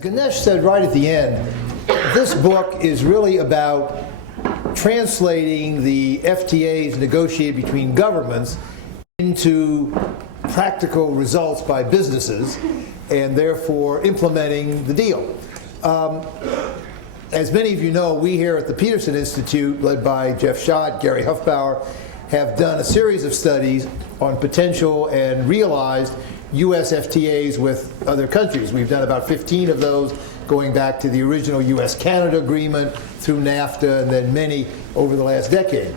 Ganesh said right at the end, this book is really about translating the FTAs negotiated between governments into practical results by businesses and therefore implementing the deal. As many of you know, we here at the Peterson Institute, led by Jeff Schott, Gary Huffbauer, have done a series of studies on potential and realized U.S. FTAs with other countries. We've done about 15 of those, going back to the original U.S.-Canada agreement, through NAFTA, and then many over the last decade.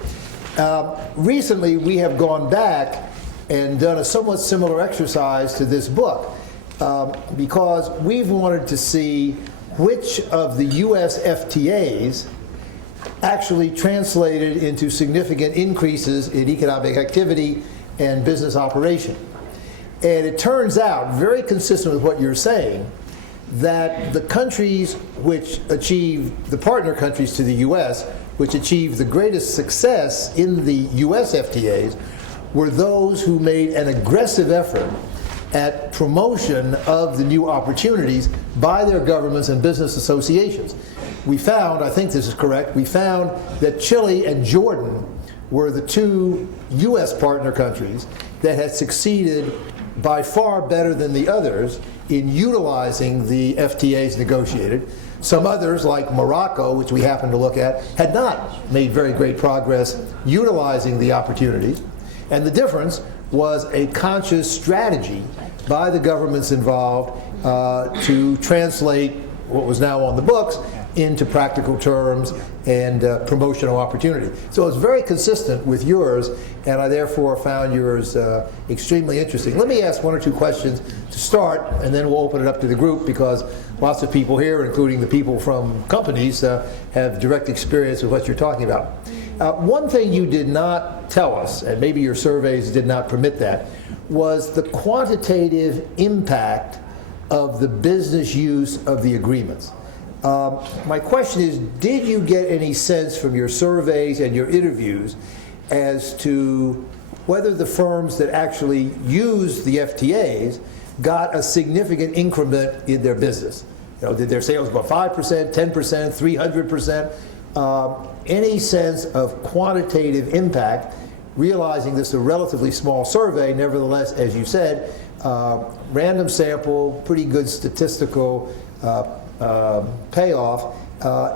Recently, we have gone back and done a somewhat similar exercise to this book because we've wanted to see which of the U.S. FTAs actually translated into significant increases in economic activity and business operation. And it turns out, very consistent with what you're saying, that the countries which achieved, the partner countries to the U.S., which achieved the greatest success in the U.S. FTAs, were those who made an aggressive effort at promotion of the new opportunities by their governments and business associations. We found, I think this is correct, we found that Chile and Jordan were the two U.S. partner countries that had succeeded by far better than the others in utilizing the FTAs negotiated. Some others, like Morocco, which we happen to look at, had not made very great progress utilizing the opportunities. And the difference was a conscious strategy by the governments involved to translate what was now on the books into practical terms and promotional opportunity. So it's very consistent with yours, and I therefore found yours extremely interesting. Let me ask one or two questions to start, and then we'll open it up to the group, because lots of people here, including the people from companies, have direct experience with what you're talking about. One thing you did not tell us, and maybe your surveys did not permit that, was the quantitative impact of the business use of the agreements. My question is, did you get any sense from your surveys and your interviews as to whether the firms that actually used the FTAs got a significant increment in their business? You know, did their sales go up 5%, 10%, 300%? Any sense of quantitative impact, realizing this is a relatively small survey, nevertheless, as you said, random sample, pretty good statistical payoff.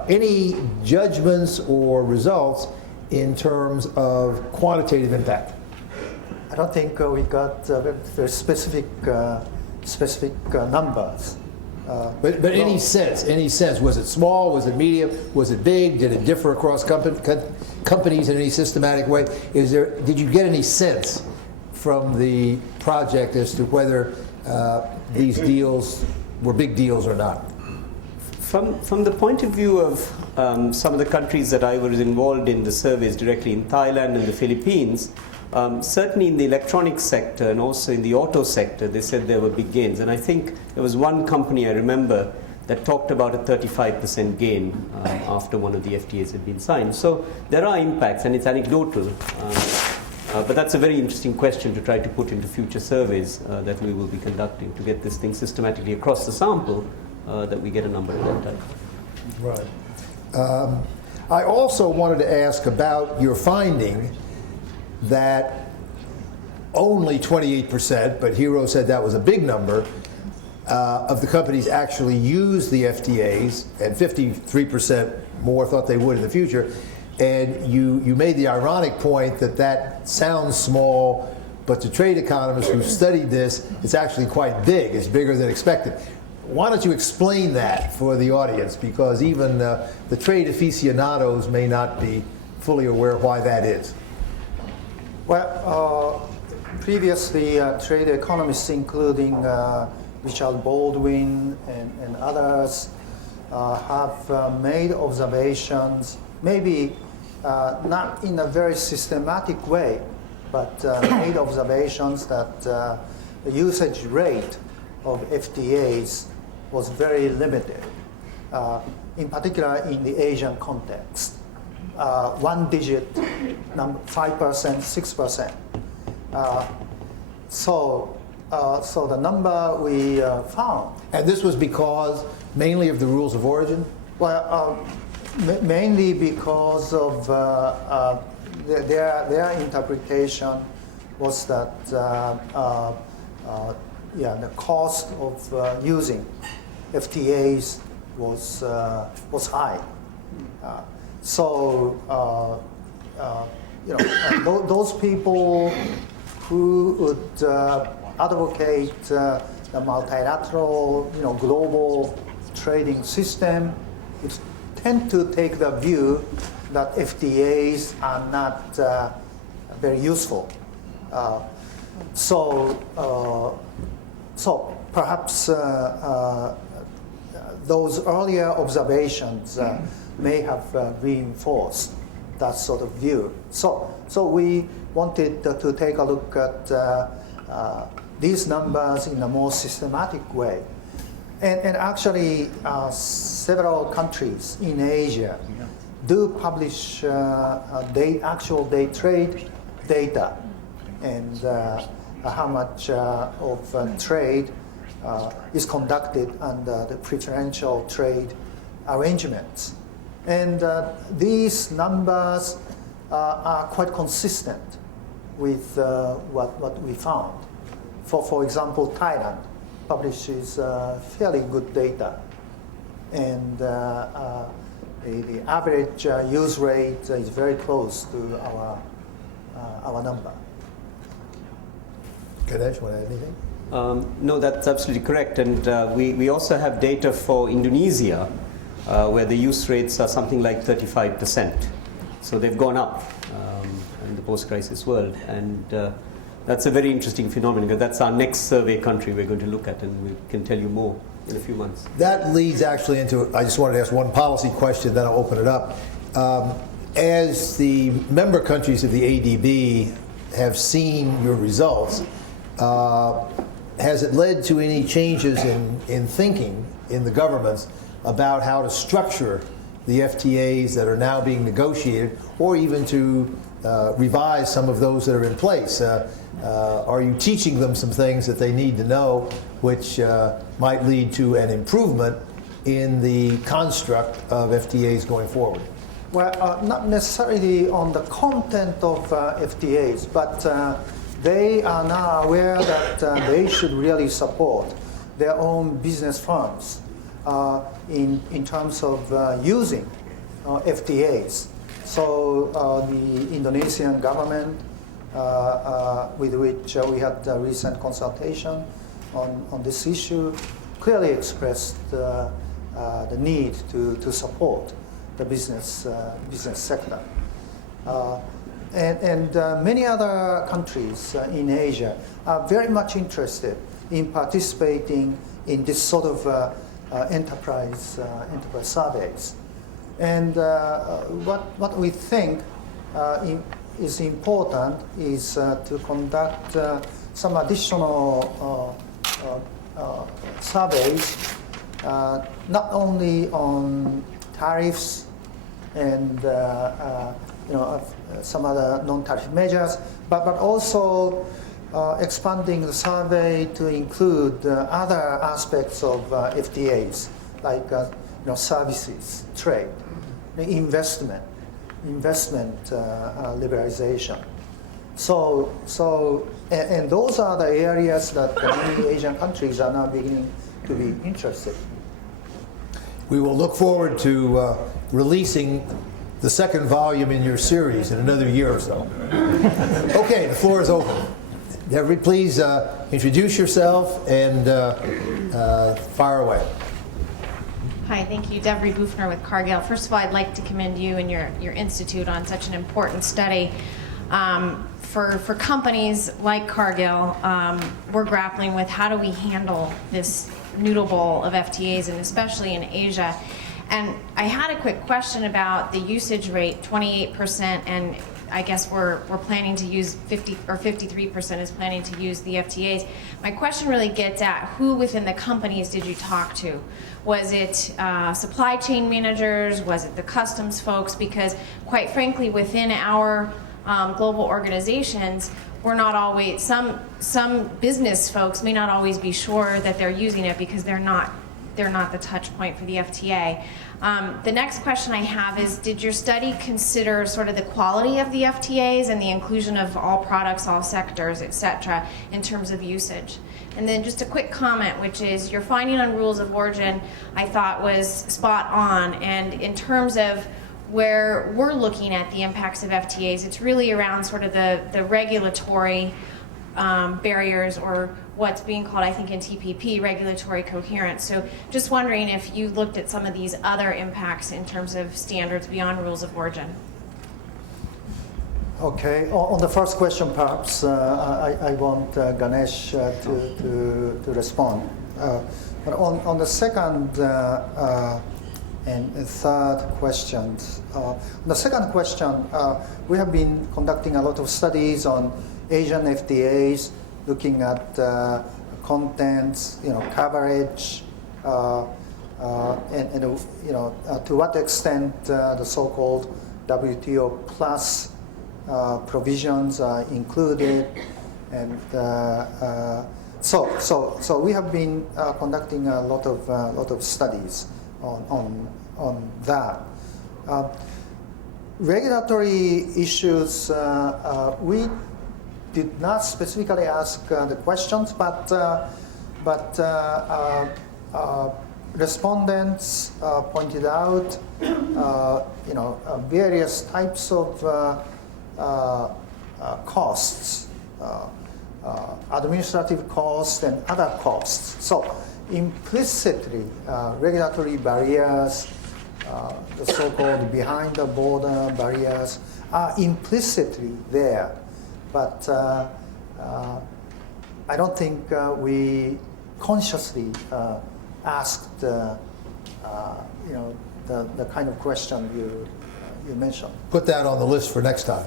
Any judgments or results in terms of quantitative impact? I don't think we got very specific numbers. But any sense? Was it small? Was it medium? Was it big? Did it differ across companies in any systematic way? Did you get any sense from the project as to whether these deals were big deals or not? From the point of view of some of the countries that I was involved in the surveys directly, in Thailand and the Philippines, certainly in the electronics sector and also in the auto sector, they said there were big gains. And I think there was one company I remember that talked about a 35% gain after one of the FTAs had been signed. So there are impacts, and it's anecdotal. But that's a very interesting question to try to put into future surveys that we will be conducting to get this thing systematically across the sample, that we get a number of that type. Right. I also wanted to ask about your finding that only 28%, but Hiro said that was a big number, of the companies actually use the FTAs, and 53% more thought they would in the future. And you made the ironic point that that sounds small, but to trade economists who studied this, it's actually quite big. It's bigger than expected. Why don't you explain that for the audience? Because even the trade aficionados may not be fully aware why that is. Well, previously trade economists, including Richard Baldwin and others, have made observations, maybe not in a very systematic way, but made observations that the usage rate of FTAs was very limited, in particular in the Asian context. One digit, 5%, 6%. So So the number we found, And this was because mainly of the rules of origin? well, mainly because of their interpretation was that the cost of using FTAs was high. Those people who would advocate the multilateral, global trading system would tend to take the view that FTAs are not very useful. So perhaps those earlier observations may have reinforced that sort of view. So we wanted to take a look at these numbers in a more systematic way. And actually, several countries in Asia do publish actual day trade data and how much of trade is conducted under the preferential trade arrangements. And these numbers are quite consistent with what we found. For example, Thailand publishes fairly good data, and the average use rate is very close to our number. Ganesh, want to add anything? No, that's absolutely correct. And we also have data for Indonesia, where the use rates are something like 35%. So they've gone up in the post-crisis world. And that's a very interesting phenomenon, because that's our next survey country we're going to look at, and we can tell you more in a few months. That leads actually into, I just wanted to ask one policy question, then I'll open it up. As the member countries of the ADB have seen your results, has it led to any changes in thinking in the governments about how to structure the FTAs that are now being negotiated, or even to revise some of those that are in place? Are you teaching them some things that they need to know, which might lead to an improvement in the construct of FTAs going forward? Well, not necessarily on the content of FTAs, but they are now aware that they should really support their own business firms in terms of using FTAs. So the Indonesian government, with which we had a recent consultation on this issue, clearly expressed the need to support the business sector. And many other countries in Asia are very much interested in participating in this sort of enterprise surveys. And what we think is important is to conduct some additional surveys, not only on tariffs and some other non-tariff measures, but also expanding the survey to include other aspects of FTAs, like services, trade, investment liberalization. And those are the areas that many Asian countries are now beginning to be interested in. We will look forward to releasing the second volume in your series in another year or so. Okay, the floor is open. Deborah, please introduce yourself and fire away. Hi, thank you. Deborah Bufner with Cargill. First of all, I'd like to commend you and your institute on such an important study. For companies like Cargill, we're grappling with how do we handle this noodle bowl of FTAs, and especially in Asia. And I had a quick question about the usage rate, 28%, and I guess we're planning to use 50 or 53% is planning to use the FTAs. My question really gets at who within the companies did you talk to? Was it supply chain managers? Was it the customs folks? Because quite frankly, within our global organizations, we're not always, some business folks may not always be sure that they're using it because they're not the touch point for the FTA. The next question I have is, did your study consider sort of the quality of the FTAs and the inclusion of all products, all sectors, et cetera, in terms of usage? And then just a quick comment, which is your finding on rules of origin, I thought was spot on. And in terms of where we're looking at the impacts of FTAs, it's really around sort of the regulatory barriers, or what's being called, I think in TPP, regulatory coherence. So just wondering if you looked at some of these other impacts in terms of standards beyond rules of origin. Okay, on the first question, perhaps I want Ganesh to respond. But on the second and third questions, the second question, we have been conducting a lot of studies on Asian FTAs, looking at contents, coverage, and to what extent the so-called WTO plus provisions are included, and so we have been conducting a lot of studies on that. Regulatory issues, we did not specifically ask the questions, but respondents pointed out, various types of costs, administrative costs and other costs. So implicitly, regulatory barriers, the so-called behind the border barriers, are implicitly there. But I don't think we consciously asked the kind of question you mentioned. Put that on the list for next time.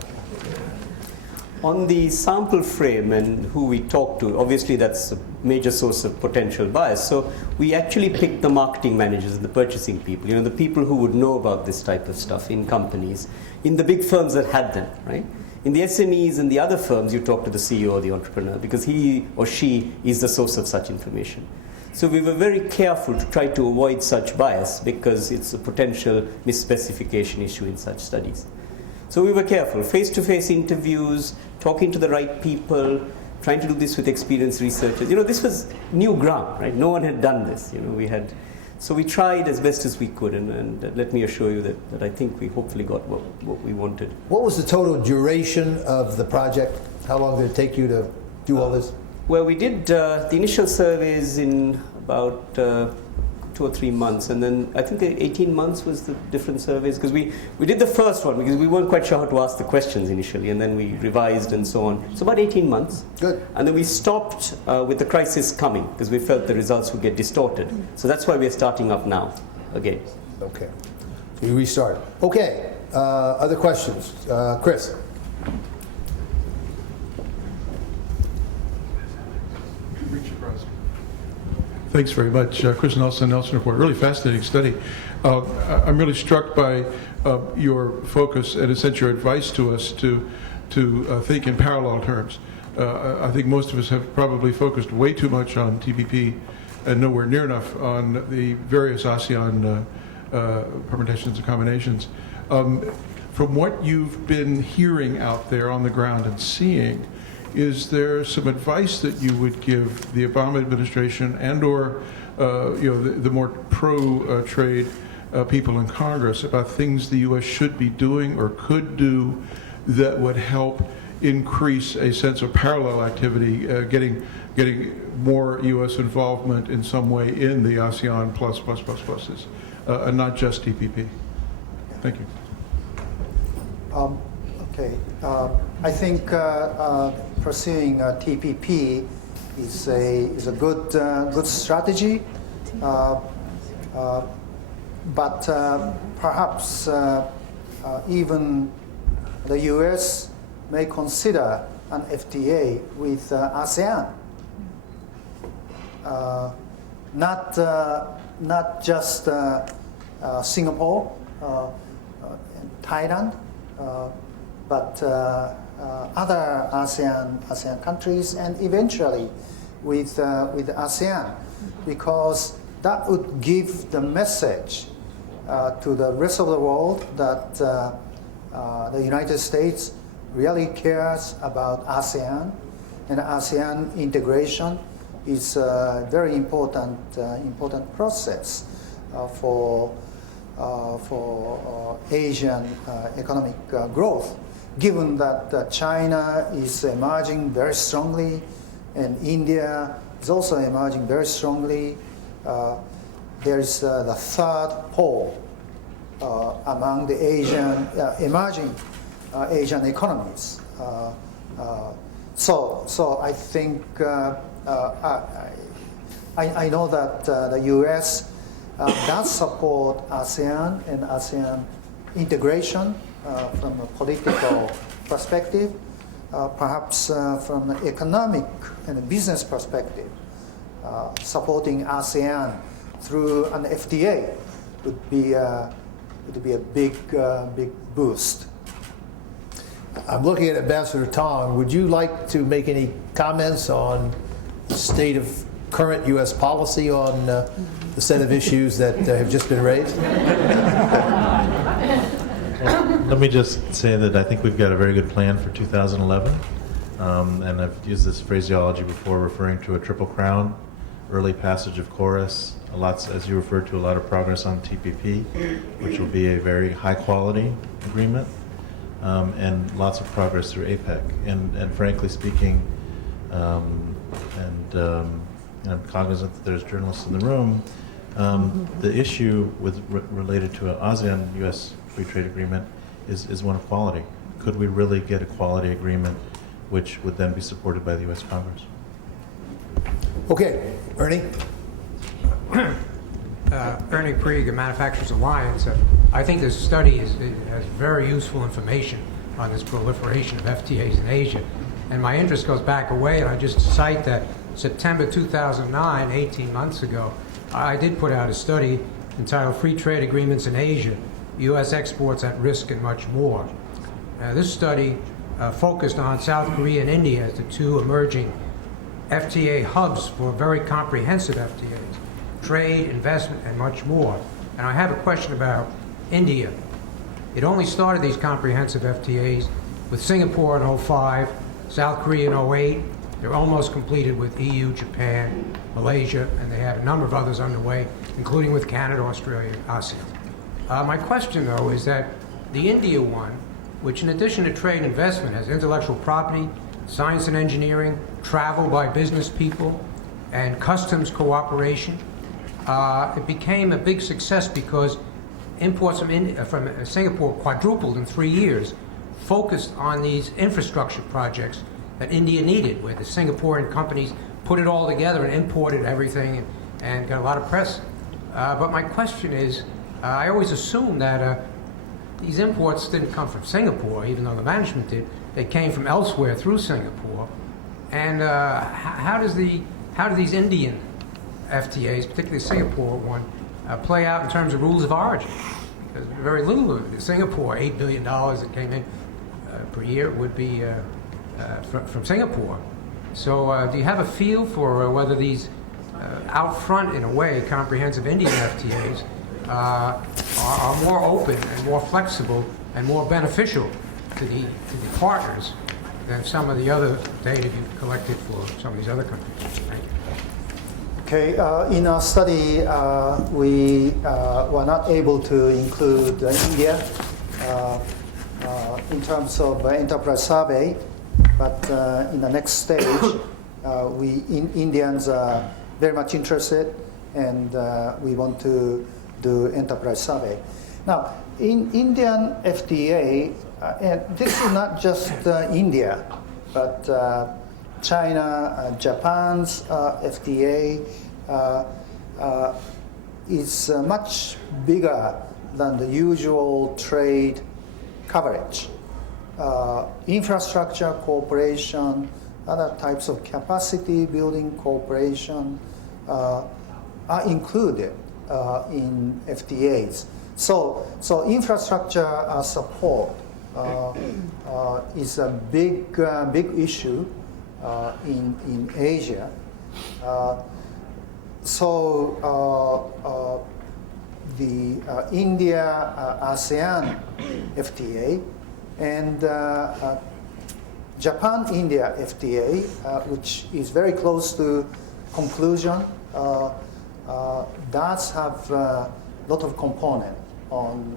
On the sample frame and who we talk to, obviously that's a major source of potential bias. So we actually picked the marketing managers and the purchasing people, the people who would know about this type of stuff in companies, in the big firms that had them, right? In the SMEs and the other firms, you talk to the CEO or the entrepreneur because he or she is the source of such information. So we were very careful to try to avoid such bias because it's a potential misspecification issue in such studies. So we were careful, face-to-face interviews, talking to the right people, trying to do this with experienced researchers. This was new ground, right? No one had done this. So we tried as best as we could, and let me assure you that I think we hopefully got what we wanted. What was the total duration of the project? How long did it take you to do all this? Well, we did the initial surveys in about 2 or 3 months, and then I think 18 months was the different surveys, because we did the first one because we weren't quite sure how to ask the questions initially, and then we revised and so on. So about 18 months. Good. And then we stopped with the crisis coming because we felt the results would get distorted. So that's why we're starting up now again. Okay. So you restart. Okay. Other questions? Chris. Thanks very much, Chris Nelson Report. Really fascinating study. I'm really struck by your focus and, in a sense, your advice to us to think in parallel terms. I think most of us have probably focused way too much on TPP and nowhere near enough on the various ASEAN permutations and combinations. From what you've been hearing out there on the ground and seeing, is there some advice that you would give the Obama administration and or the more pro-trade people in Congress about things the U.S. should be doing or could do that would help increase a sense of parallel activity, getting more U.S. involvement in some way in the ASEAN pluses, and not just TPP? Thank you. Okay. I think pursuing TPP is a good strategy, but perhaps even the U.S. may consider an FTA with ASEAN, not just Singapore and Thailand, but other ASEAN countries and eventually with ASEAN, because that would give the message to the rest of the world that the United States really cares about ASEAN, and ASEAN integration is a very important process for Asian economic growth, given that China is emerging very strongly and India is also emerging very strongly. There is the third pole among the emerging Asian economies. So I think I know that the U.S. Does support ASEAN and ASEAN integration from a political perspective, perhaps from an economic and a business perspective. Supporting ASEAN through an FTA would be a big boost. I'm looking at Ambassador Tong. Would you like to make any comments on the state of current U.S. policy on the set of issues that have just been raised? Let me just say that I think we've got a very good plan for 2011. And I've used this phraseology before, referring to a triple crown, early passage of chorus, as you referred to, a lot of progress on TPP, which will be a very high quality agreement, and lots of progress through APEC. And frankly speaking, I'm cognizant that there's journalists in the room, the issue related to an ASEAN-U.S. free trade agreement is one of quality. Could we really get a quality agreement which would then be supported by the U.S. Congress? Okay, Ernie. Ernie Krieg of Manufacturers Alliance. I think this study has very useful information on this proliferation of FTAs in Asia. And my interest goes back away, and I just cite that September 2009, 18 months ago, I did put out a study entitled Free Trade Agreements in Asia, U.S. Exports at Risk and Much More. This study focused on South Korea and India as the two emerging FTA hubs for very comprehensive FTAs, trade, investment, and much more. And I have a question about India. It only started these comprehensive FTAs with Singapore in 2005, South Korea in 2008. They're almost completed with EU, Japan, Malaysia, and they have a number of others underway, including with Canada, Australia, and ASEAN. My question, though, is that the India one, which in addition to trade and investment has intellectual property, science and engineering, travel by business people, and customs cooperation, it became a big success because imports from Singapore quadrupled in 3 years, focused on these infrastructure projects that India needed, where the Singaporean companies put it all together and imported everything and got a lot of press. But my question is, I always assumed that these imports didn't come from Singapore, even though the management did. They came from elsewhere through Singapore. And how do these Indian FTAs, particularly the Singapore one, play out in terms of rules of origin? Because very little of it in Singapore, $8 billion that came in per year would be from Singapore. So do you have a feel for whether these out front, in a way, comprehensive Indian FTAs are more open and more flexible and more beneficial to the partners than some of the other data you've collected for some of these other countries? Thank you. Okay, in our study, we were not able to include India in terms of enterprise survey, but in the next stage, Indians are very much interested, and we want to do enterprise survey. Now, in Indian FTA, and this is not just India, but China, Japan's FTA is much bigger than the usual trade coverage. Infrastructure cooperation, other types of capacity building cooperation are included in FTAs. So infrastructure support is a big issue in Asia. So the India ASEAN FTA and Japan India FTA, which is very close to conclusion, does have a lot of component on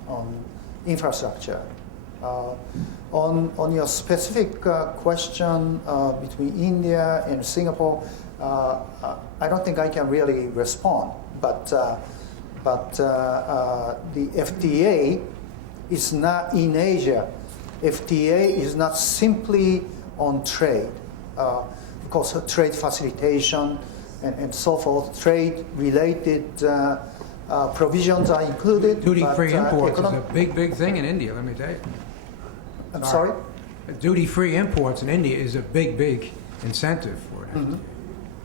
infrastructure. On your specific question between India and Singapore, I don't think I can really respond. But the FTA is not in Asia. FTA is not simply on trade. Of course, trade facilitation and so forth, trade-related provisions are included. Duty-free imports is a economic- big thing in India, let me tell you. I'm sorry? Duty-free imports in India is a big incentive for it. Mm-hmm.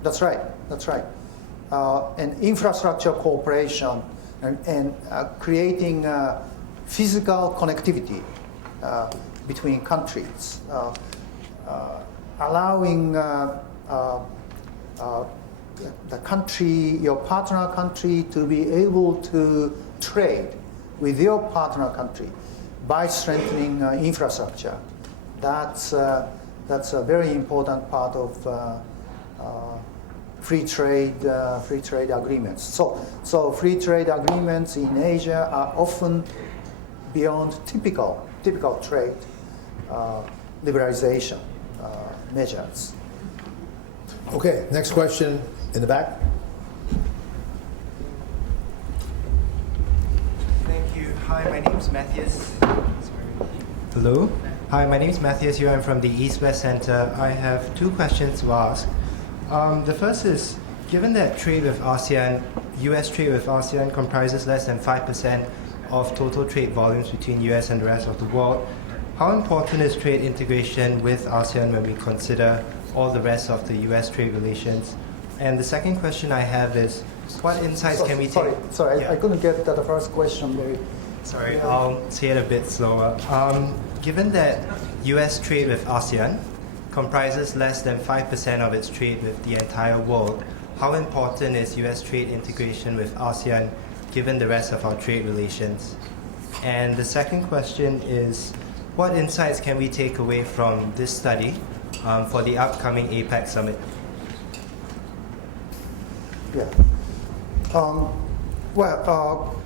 That's right. That's right. And infrastructure cooperation and creating physical connectivity between countries, allowing the country, your partner country, to be able to trade with your partner country by strengthening infrastructure. That's a very important part of free trade agreements. So free trade agreements in Asia are often beyond typical trade liberalization measures. Okay, next question in the back. Thank you. Hi, my name is Matthias. Hello. Hi, my name is Matthias here. I'm from the East-West Center. I have two questions to ask. The first is, given that trade with ASEAN, U.S. trade with ASEAN comprises less than 5% of total trade volumes between U.S. and the rest of the world, how important is trade integration with ASEAN when we consider all the rest of the U.S. trade relations? And the second question I have is, what insights can we take? Sorry, Yeah. I couldn't get the first question very. Sorry, I'll say it a bit slower. Given that U.S. trade with ASEAN comprises less than 5% of its trade with the entire world, how important is U.S. trade integration with ASEAN given the rest of our trade relations? And the second question is, what insights can we take away from this study for the upcoming APEC summit? Yeah.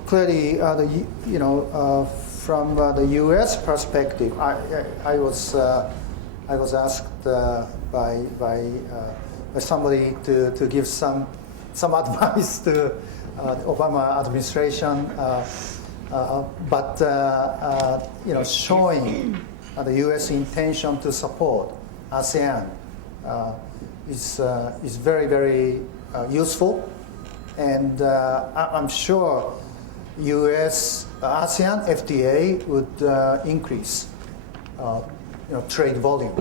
Clearly, from the U.S. perspective, I was asked by somebody to give some advice to the Obama administration, showing the U.S. intention to support ASEAN is very useful, and I'm sure U.S. ASEAN FTA would increase trade volume,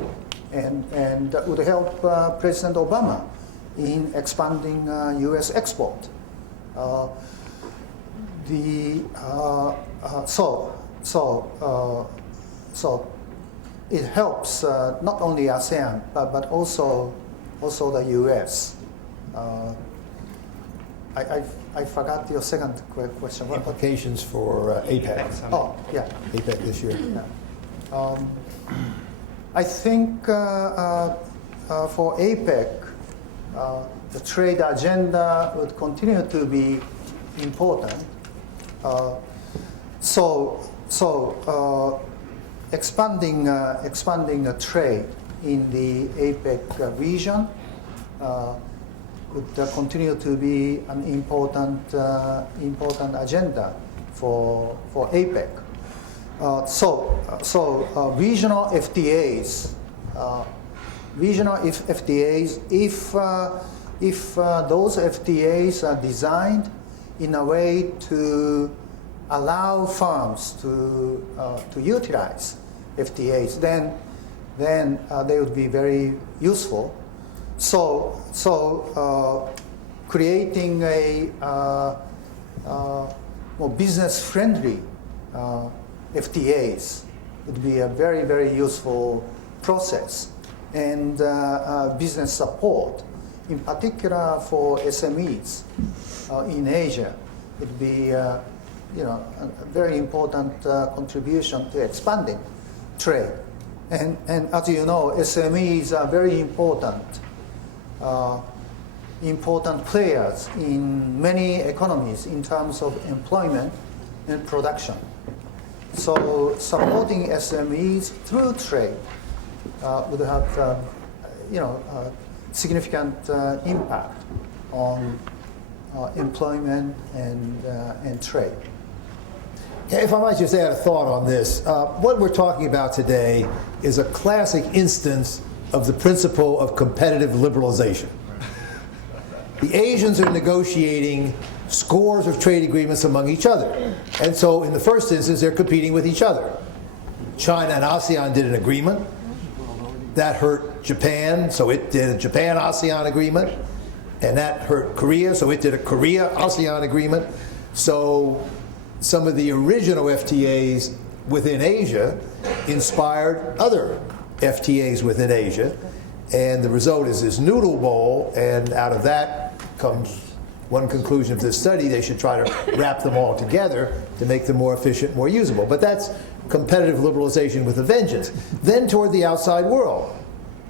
and that would help President Obama in expanding U.S. export. So it helps not only ASEAN but also the U.S. I forgot your second question. What? Implications for APEC. Oh, yeah. APEC this year. Yeah. I think for APEC, the trade agenda would continue to be important. Expanding trade in the APEC region would continue to be an important agenda for APEC. Regional FTAs, if those FTAs are designed in a way to allow firms to utilize FTAs, then they would be very useful. So creating a more business-friendly FTAs would be a very, very useful process. And business support, in particular for SMEs in Asia, would be a very important contribution to expanding trade. And as you know, SMEs are very important players in many economies in terms of employment and production. So supporting SMEs through trade would have significant impact on employment and trade. If I might just add a thought on this, what we're talking about today is a classic instance of the principle of competitive liberalization. The Asians are negotiating scores of trade agreements among each other. And so in the first instance, they're competing with each other. China and ASEAN did an agreement. That hurt Japan, so it did a Japan-ASEAN agreement. And that hurt Korea, so it did a Korea-ASEAN agreement. So some of the original FTAs within Asia inspired other FTAs within Asia. And the result is this noodle bowl, and out of that comes one conclusion of this study: they should try to wrap them all together to make them more efficient, more usable. But that's competitive liberalization with a vengeance. Then toward the outside world.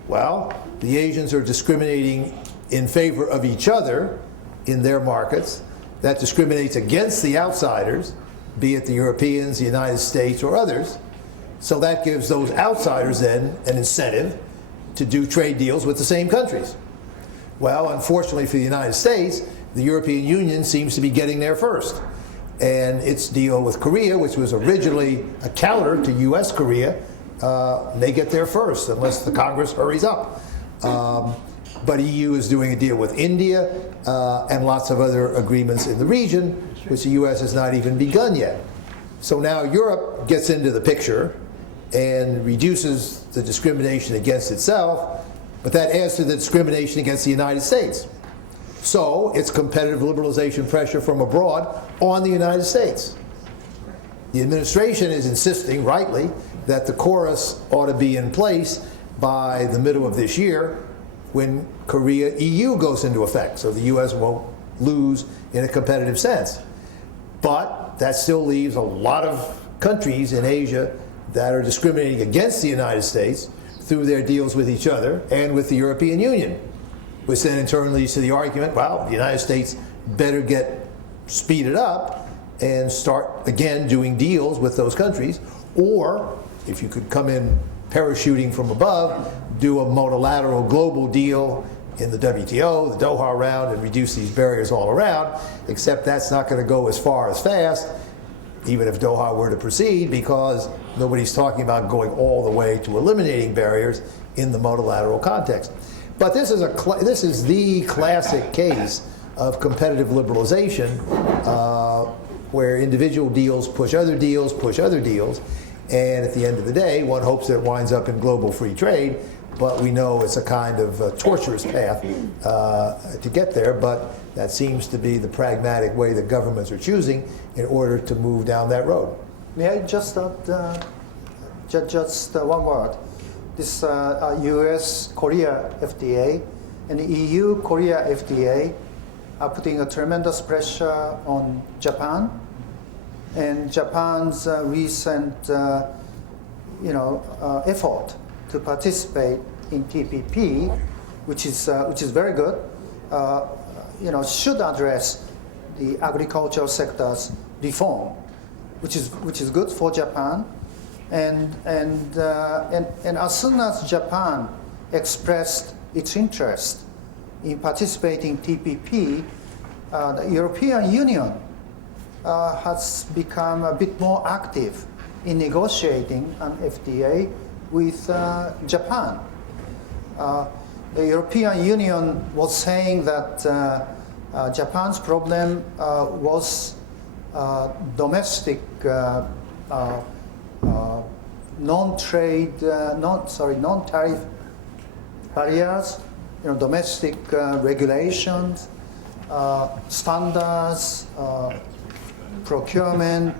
Well, the Asians are discriminating in favor of each other in their markets. That discriminates against the outsiders, be it the Europeans, the United States, or others. So that gives those outsiders then an incentive to do trade deals with the same countries. Well, unfortunately for the United States, the European Union seems to be getting there first. And its deal with Korea, which was originally a counter to US Korea, may get there first unless the Congress hurries up. But EU is doing a deal with India and lots of other agreements in the region, which the US has not even begun yet. So now Europe gets into the picture and reduces the discrimination against itself, but that adds to the discrimination against the United States. So it's competitive liberalization pressure from abroad on the United States. The administration is insisting, rightly, that the chorus ought to be in place by the middle of this year when Korea-EU goes into effect, so the US won't lose in a competitive sense. But that still leaves a lot of countries in Asia that are discriminating against the United States through their deals with each other and with the European Union, which then in turn leads to the argument, well, the United States better get speeded up and start again doing deals with those countries, or if you could come in parachuting from above, do a multilateral global deal in the WTO, the Doha round, and reduce these barriers all around, except that's not going to go as far as fast, even if Doha were to proceed, because nobody's talking about going all the way to eliminating barriers in the multilateral context. But this is the classic case of competitive liberalization, where individual deals push other deals, and at the end of the day, one hopes that it winds up in global free trade, but we know it's a kind of torturous path to get there, but that seems to be the pragmatic way that governments are choosing in order to move down that road. May I just add just one word? This US-Korea FTA and EU-Korea FTA are putting a tremendous pressure on Japan, and Japan's recent effort to participate in TPP, which is very good, should address the agricultural sector's reform, which is good for Japan, and as soon as Japan expressed its interest in participating in TPP, the European Union has become a bit more active in negotiating an FTA with Japan. The European Union was saying that Japan's problem was domestic non-tariff barriers, domestic regulations, standards, procurement,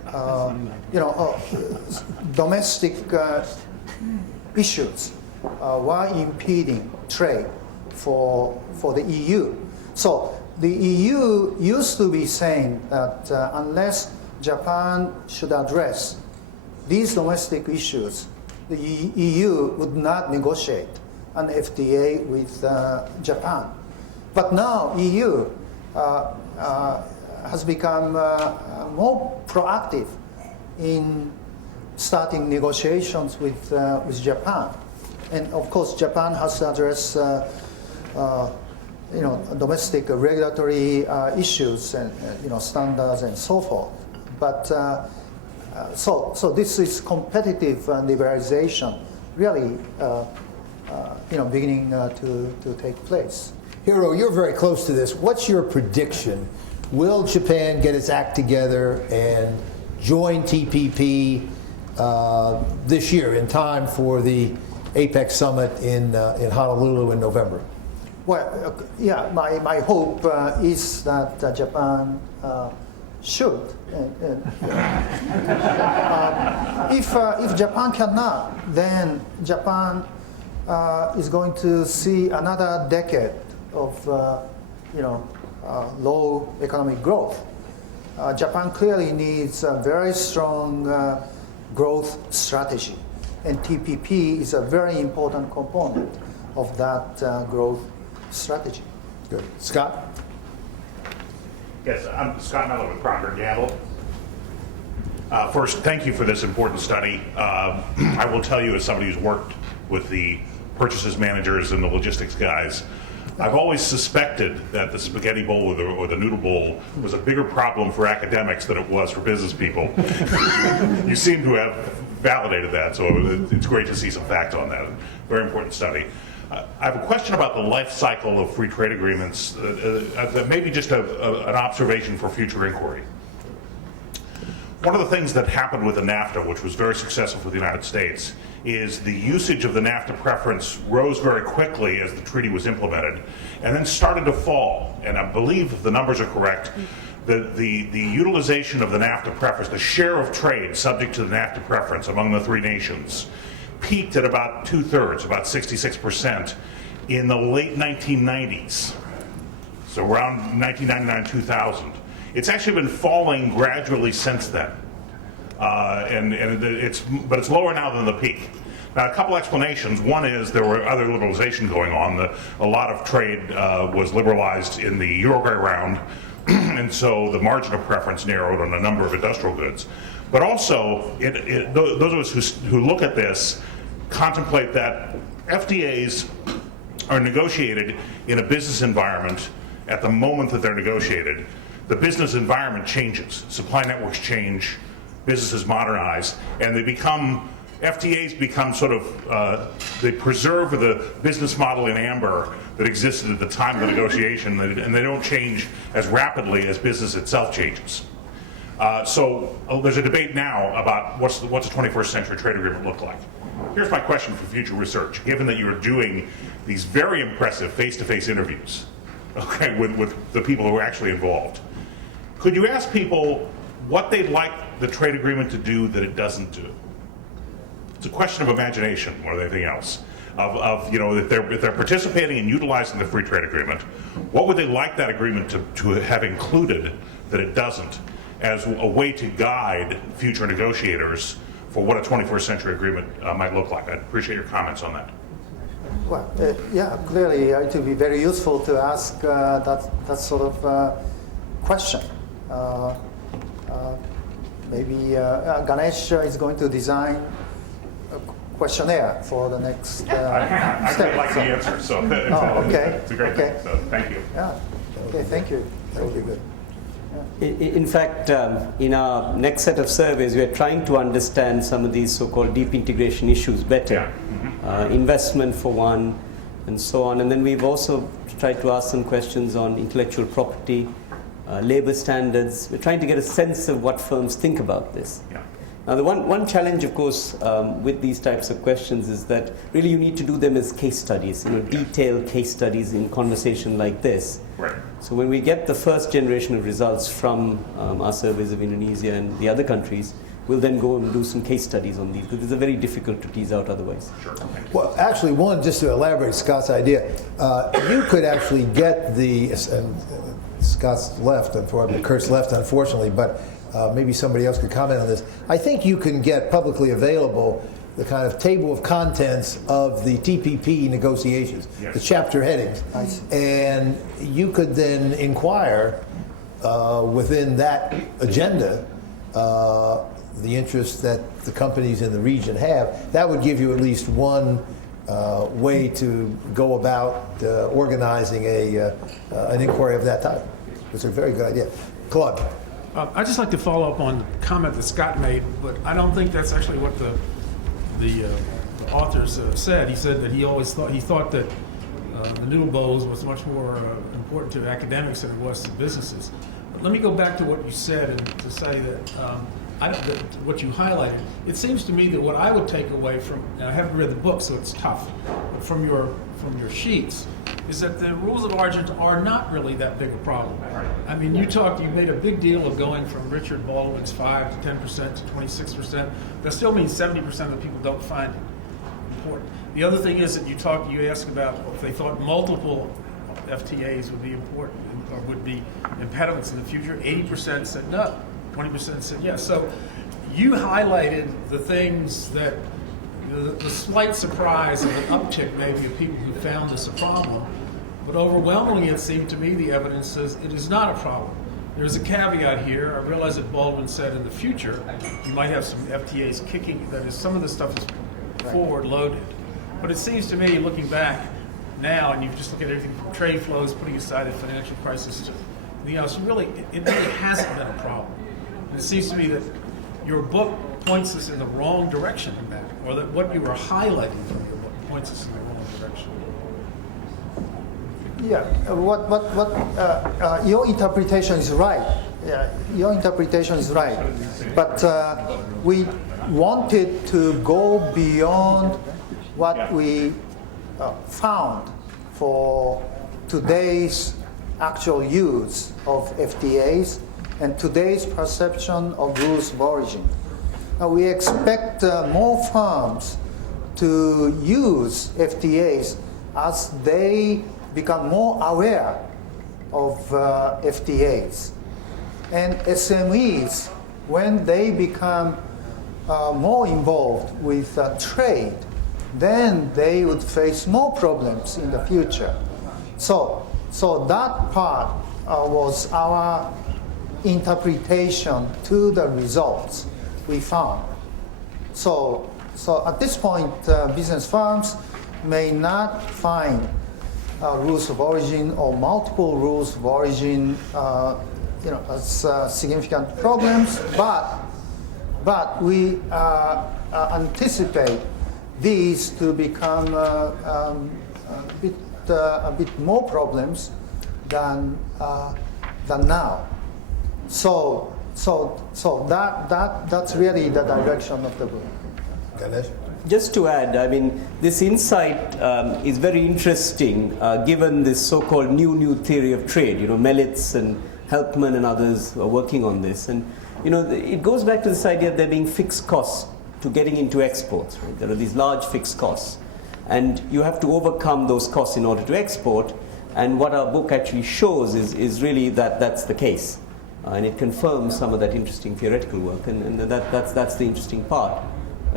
domestic issues were impeding trade for the EU. So the EU used to be saying that unless Japan should address these domestic issues, the EU would not negotiate an FTA with Japan. But now EU has become more proactive in starting negotiations with Japan. And of course, Japan has to address domestic regulatory issues and standards and so forth. But so this is competitive liberalization really beginning to take place. Hiro, you're very close to this. What's your prediction? Will Japan get its act together and join TPP this year in time for the APEC summit in Honolulu in November? Well, my hope is that Japan should. If Japan cannot, then Japan is going to see another decade of low economic growth. Japan clearly needs a very strong growth strategy, and TPP is a very important component of that growth strategy. Good. Scott? Yes, I'm Scott Miller with Procter & Gamble. First, thank you for this important study. I will tell you, as somebody who's worked with the purchases managers and the logistics guys, I've always suspected that the spaghetti bowl or the noodle bowl was a bigger problem for academics than it was for business people. You seem to have validated that, so it's great to see some facts on that. Very important study. I have a question about the life cycle of free trade agreements, maybe just an observation for future inquiry. One of the things that happened with the NAFTA, which was very successful for the United States, is the usage of the NAFTA preference rose very quickly as the treaty was implemented, and then started to fall. And I believe, if the numbers are correct, the utilization of the NAFTA preference, the share of trade subject to the NAFTA preference among the three nations, peaked at about 2/3, about 66%, in the late 1990s, so around 1999-2000. It's actually been falling gradually since then, but it's lower now than the peak. Now, a couple explanations. One is there were other liberalization going on. A lot of trade was liberalized in the Uruguay round, and so the margin of preference narrowed on a number of industrial goods. But also, those of us who look at this contemplate that FTAs are negotiated in a business environment at the moment that they're negotiated. The business environment changes, supply networks change, businesses modernize, and FTAs become sort of, they preserve the business model in amber that existed at the time of the negotiation, and they don't change as rapidly as business itself changes. So there's a debate now about what's a 21st century trade agreement look like. Here's my question for future research. Given that you're doing these very impressive face-to-face interviews, okay, with the people who are actually involved, could you ask people what they'd like the trade agreement to do that it doesn't do? It's a question of imagination more than anything else. If they're participating and utilizing the free trade agreement, what would they like that agreement to have included that it doesn't, as a way to guide future negotiators for what a 21st century agreement might look like? I'd appreciate your comments on that. Well, clearly it would be very useful to ask that sort of question. Maybe Ganeshan is going to design a questionnaire for the next I step. like the answer, so okay. It's a great thing. So thank you. Yeah. Okay, thank you. That would be good. In fact, in our next set of surveys, we are trying to understand some of these so-called deep integration issues better. Yeah. Mm-hmm. Investment for one, and so on. And then we've also tried to ask some questions on intellectual property, labor standards. We're trying to get a sense of what firms think about this. Yeah. Now, the one challenge, of course, with these types of questions is that really you need to do them as case studies, detailed case studies in conversation like this. Right. So when we get the first generation of results from our surveys of Indonesia and the other countries, we'll then go and do some case studies on these, because they're very difficult to tease out otherwise. Sure. Well, actually, one, just to elaborate Scott's idea, you could actually get Scott's left, unfortunately, Kurt's left, unfortunately, but maybe somebody else could comment on this. I think you can get publicly available the kind of table of contents of the TPP negotiations, yes. the chapter headings, and you could then inquire within that agenda the interests that the companies in the region have. That would give you at least one way to go about organizing an inquiry of that type. It's a very good idea. Claude. I'd just like to follow up on the comment that Scott made, but I don't think that's actually what the authors said. He said that he thought that the noodle bowls was much more important to academics than it was to businesses. But let me go back to what you said and to say that what you highlighted. It seems to me that what I would take away from, and I haven't read the book, so it's tough, but from your sheets, is that the rules of origin are not really that big a problem. I mean, you made a big deal of going from Richard Baldwin's 5 to 10% to 26%. That still means 70% of the people don't find it important. The other thing is that you asked about if they thought multiple FTAs would be important or would be impediments in the future. 80% said no, 20% said yes. So you highlighted the things that the slight surprise of an uptick maybe of people who found this a problem, but overwhelmingly it seemed to me the evidence says it is not a problem. There's a caveat here. I realize that Baldwin said in the future you might have some FTAs kicking, that is some of the stuff is forward loaded. But it seems to me, looking back now, and you just look at everything from trade flows, putting aside the financial crisis to anything else, it really hasn't been a problem. And it seems to me that your book points us in the wrong direction in that, or that what you were highlighting from your book points us in the wrong direction. Yeah, your interpretation is right. Yeah, your interpretation is right. But we wanted to go beyond what we found for today's actual use of FTAs and today's perception of rules of origin. We expect more firms to use FTAs as they become more aware of FTAs. And SMEs, when they become more involved with trade, then they would face more problems in the future. So that part was our interpretation to the results we found. So at this point, business firms may not find rules of origin or multiple rules of origin as significant problems, but we anticipate these to become a bit more problems than now. So that's really the direction of the book. Ganesh? Just to add, I mean, this insight is very interesting given this so-called new theory of trade. Melitz and Helpman and others are working on this. And, it goes back to this idea of there being fixed costs to getting into exports. Right? There are these large fixed costs. And you have to overcome those costs in order to export. And what our book actually shows is really that that's the case. And it confirms some of that interesting theoretical work. And that's the interesting part.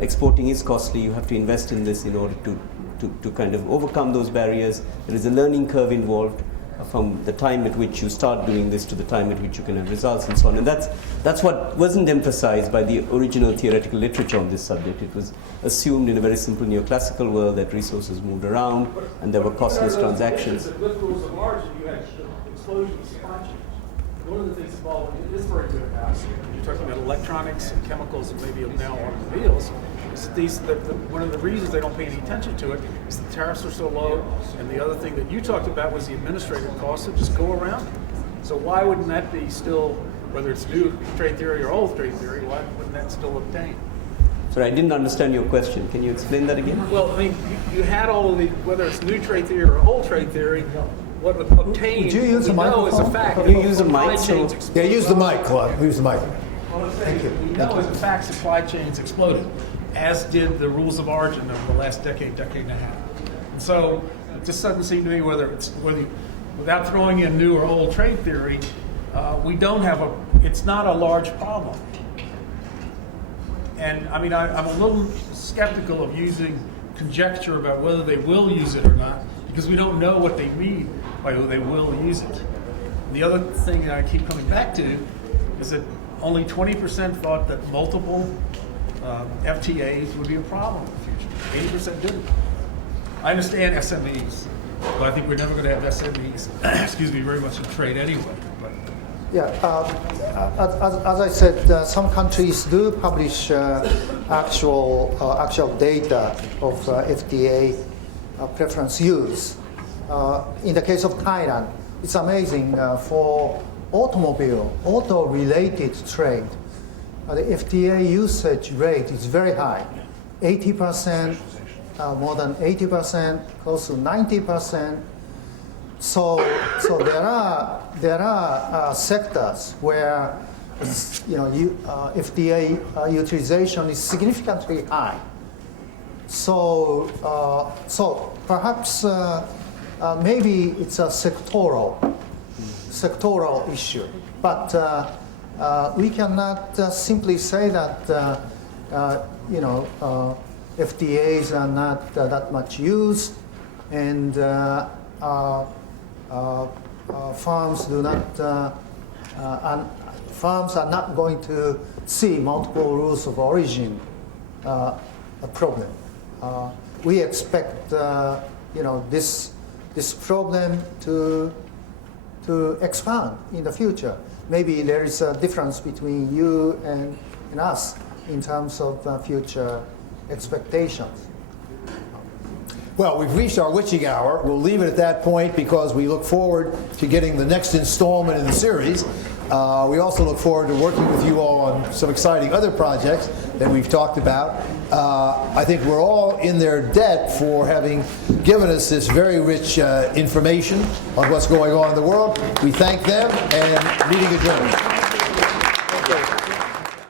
Exporting is costly. You have to invest in this in order to kind of overcome those barriers. There is a learning curve involved from the time at which you start doing this to the time at which you can have results and so on. And that's what wasn't emphasized by the original theoretical literature on this subject. It was assumed in a very simple neoclassical world that resources moved around and there were costless transactions. With rules of origin, you had explosion of supply chains. One of the things involved is very good about you're talking about electronics and chemicals and maybe now automobiles. One of the reasons they don't pay any attention to it is the tariffs are so low, and the other thing that you talked about was the administrative costs that just go around. So why wouldn't that be still whether it's new trade theory or old trade theory, why wouldn't that still obtain? Sorry, I didn't understand your question. Can you explain that again? Well, I mean, you had all of the, whether it's new trade theory or old trade theory, what obtained, Would you use we a know is a microphone? fact. Can you use a supply mic so- chains Yeah, exploded. use the mic, Claude. Use the mic. Thank you. We know as a fact supply chains exploded, as did the rules of origin over the last decade and a half. And so it just doesn't seem to me whether without throwing in new or old trade theory, we don't have it's not a large problem. And I mean, I'm a little skeptical of using conjecture about whether they will use it or not, because we don't know what they mean by they will use it. The other thing that I keep coming back to is that only 20% thought that multiple FTAs would be a problem in the future. 80% didn't. I understand SMEs, but I think we're never going to have SMEs, excuse me, very much in trade anyway. But Yeah, as I said, some countries do publish actual data of FTA preference use. In the case of Thailand, it's amazing for auto-related trade. The FTA usage rate is very high, 80%, more than 80%, close to 90%. So there are sectors where FTA utilization is significantly high. So perhaps maybe it's a sectoral issue, but we cannot simply say that FTAs are not that much used, and firms are not going to see multiple rules of origin a problem. We expect this problem to expand in the future. Maybe there is a difference between you and us in terms of future expectations. Well, we've reached our witching hour. We'll leave it at that point because we look forward to getting the next installment in the series. We also look forward to working with you all on some exciting other projects that we've talked about. I think we're all in their debt for having given us this very rich information on what's going on in the world. We thank them, and meeting adjourned.